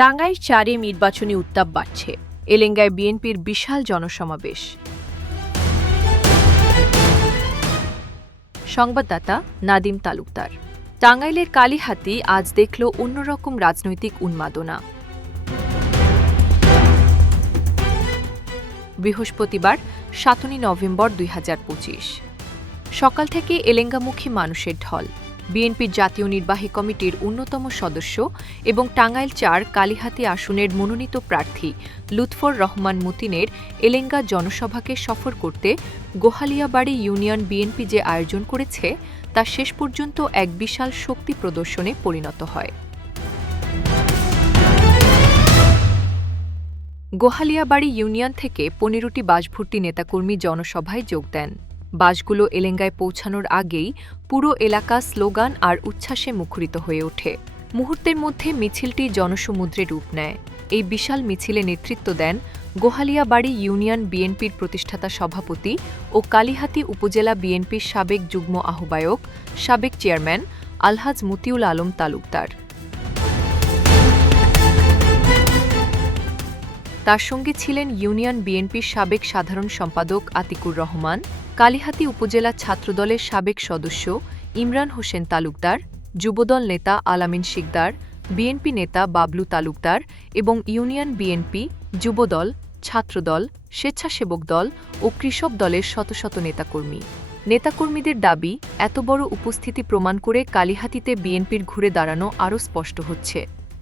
টাঙ্গাইল চারে নির্বাচনী উত্তাপ বাড়ছে। এলেঙ্গায় বিএনপির বিশাল জনসমাবেশ। সংবাদদাতা নাদিম তালুকদার। টাঙ্গাইলের কালীহাতি আজ দেখল অন্যরকম রাজনৈতিক উন্মাদনা। বৃহস্পতিবার, সাতই নভেম্বর দুই হাজার পঁচিশ। সকাল থেকে এলেঙ্গামুখী মানুষের ঢল। বিএনপির জাতীয় নির্বাহী কমিটির অন্যতম সদস্য এবং টাঙ্গাইল চার কালিহাতি আসনের মনোনীত প্রার্থী লুৎফর রহমান মুতিনের এলেঙ্গা জনসভাকে সফর করতে গোহালিয়াবাড়ি ইউনিয়ন বিএনপি যে আয়োজন করেছে, তা শেষ পর্যন্ত এক বিশাল শক্তি প্রদর্শনে পরিণত হয়। গোহালিয়াবাড়ি ইউনিয়ন থেকে পনেরোটি বাসভর্তি নেতাকর্মী জনসভায় যোগ দেন। বাসগুলো এলেঙ্গায় পৌঁছানোর আগেই পুরো এলাকা স্লোগান আর উচ্ছ্বাসে মুখরিত হয়ে ওঠে। মুহূর্তের মধ্যে মিছিলটি জনসমুদ্রে রূপ নেয়। এই বিশাল মিছিলে নেতৃত্ব দেন গোহালিয়াবাড়ি ইউনিয়ন বিএনপির প্রতিষ্ঠাতা সভাপতি ও কালিহাতি উপজেলা বিএনপির সাবেক যুগ্ম আহ্বায়ক, সাবেক চেয়ারম্যান আলহাজ মতিউল আলম তালুকদার। তার সঙ্গে ছিলেন ইউনিয়ন বিএনপির সাবেক সাধারণ সম্পাদক আতিকুর রহমান কালিহাতি উপজেলা ছাত্রদলের সাবেক সদস্য ইমরান হোসেন তালুকদার, যুবদল নেতা আলামিন শিকদার, বিএনপি নেতা বাবলু তালুকদার এবং ইউনিয়ন বিএনপি, যুবদল, ছাত্রদল, স্বেচ্ছাসেবক দল ও কৃষক দলের শত শত নেতাকর্মী। নেতাকর্মীদের দাবি, এত বড় উপস্থিতি প্রমাণ করে কালিহাতিতে বিএনপির ঘুরে দাঁড়ানো আরও স্পষ্ট হচ্ছে।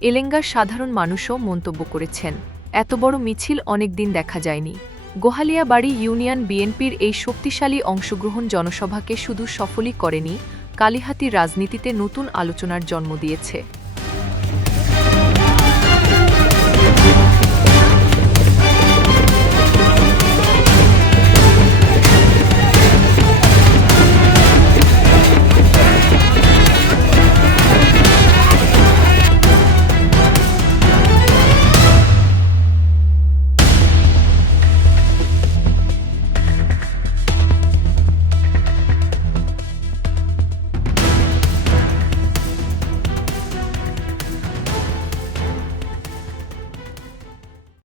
এলেঙ্গার সাধারণ মানুষও মন্তব্য করেছেন, এত বড় মিছিল অনেকদিন দেখা যায়নি। গোহালিয়াবাড়ি ইউনিয়ন বিএনপির এই শক্তিশালী অংশগ্রহণ জনসভাকে শুধু সফলই করেনি কালিহাতির রাজনীতিতে নতুন আলোচনার জন্ম দিয়েছে।